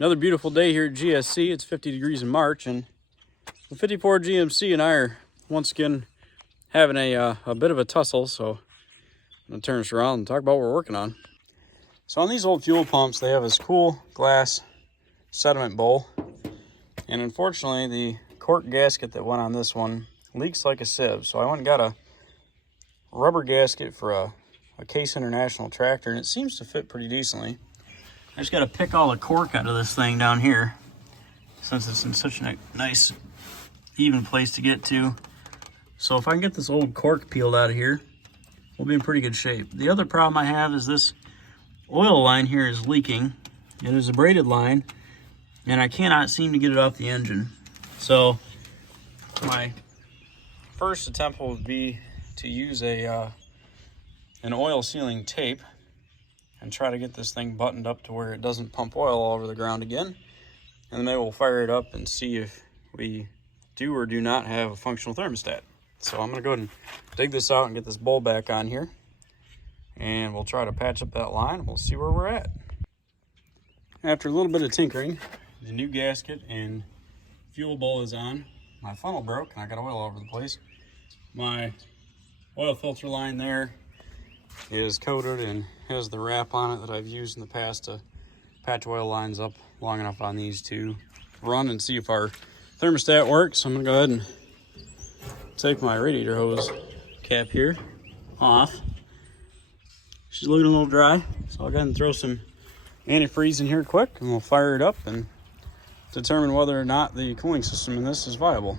Another beautiful day here at GSC. It's 50 degrees in March, and the 54 GMC and I are once again having a bit of a tussle. So I'm gonna turn this around and talk about what we're working on. So on these old fuel pumps, they have this cool glass sediment bowl, and unfortunately the cork gasket that went on this one leaks like a sieve. So I went and got a rubber gasket for a Case International tractor, and it seems to fit pretty decently. I just got to pick all the cork out of this thing down here, since it's in such a nice, even place to get to. So if I can get this old cork peeled out of here, we'll be in pretty good shape. The other problem I have is this oil line here is leaking. It is a braided line, and I cannot seem to get it off the engine. So my first attempt will be to use an oil sealing tape and try to get this thing buttoned up to where it doesn't pump oil all over the ground again. And then we'll fire it up and see if we do or do not have a functional thermostat. So I'm gonna go ahead and dig this out and get this bowl back on here. And we'll try to patch up that line and we'll see where we're at. After a little bit of tinkering, the new gasket and fuel bowl is on. My funnel broke and I got oil all over the place. My oil filter line there is coated and has the wrap on it that I've used in the past to patch oil lines up long enough on these to run and see if our thermostat works. So I'm gonna go ahead and take my radiator hose cap here off. She's looking a little dry, so I'll go ahead and throw some antifreeze in here quick and we'll fire it up and determine whether or not the cooling system in this is viable.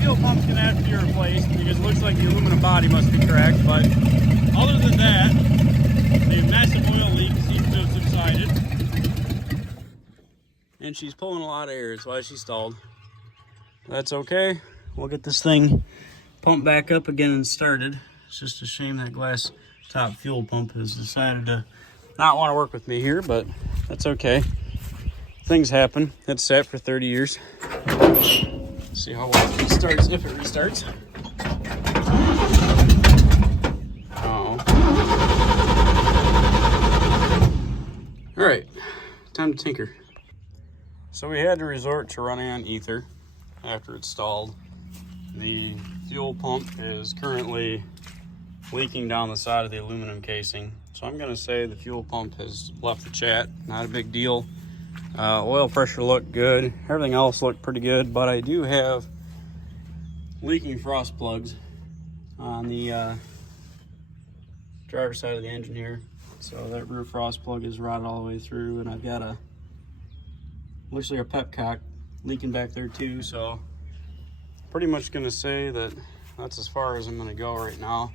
Fuel pump's gonna have to be replaced because it looks like the aluminum body must be cracked, but other than that, the massive oil leak seems to have subsided. And she's pulling a lot of air, that's why she stalled. That's okay. We'll get this thing pumped back up again and started. It's just a shame that glass top fuel pump has decided to not want to work with me here, but that's okay. Things happen. It's sat for 30 years. See how well it restarts, if it restarts. Oh. All right, time to tinker. So we had to resort to running on ether after it stalled. The fuel pump is currently leaking down the side of the aluminum casing. So I'm gonna say the fuel pump has left the chat, not a big deal. Oil pressure looked good. Everything else looked pretty good, but I do have leaking frost plugs on the driver's side of the engine here. So that rear frost plug is rotted all the way through, and I've got looks like a pepcock leaking back there too. So pretty much gonna say that that's as far as I'm gonna go right now.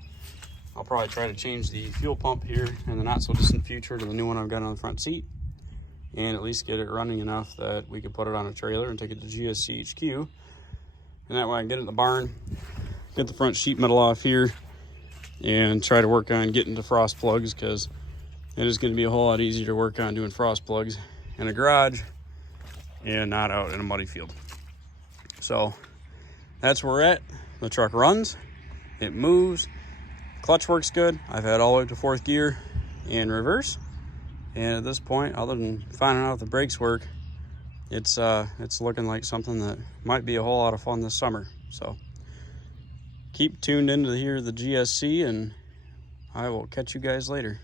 I'll probably try to change the fuel pump here in the not so distant future to the new one I've got on the front seat, and at least get it running enough that we could put it on a trailer and take it to GSC HQ. And that way I can get it in the barn, get the front sheet metal off here, and try to work on getting the frost plugs, because it is going to be a whole lot easier to work on doing frost plugs in a garage and not out in a muddy field. So that's where we're at. The truck runs, it moves, clutch works good. I've had all the way to 4th gear and reverse. And at this point, other than finding out if the brakes work, it's looking like something that might be a whole lot of fun this summer. So keep tuned into the GSC, and I will catch you guys later.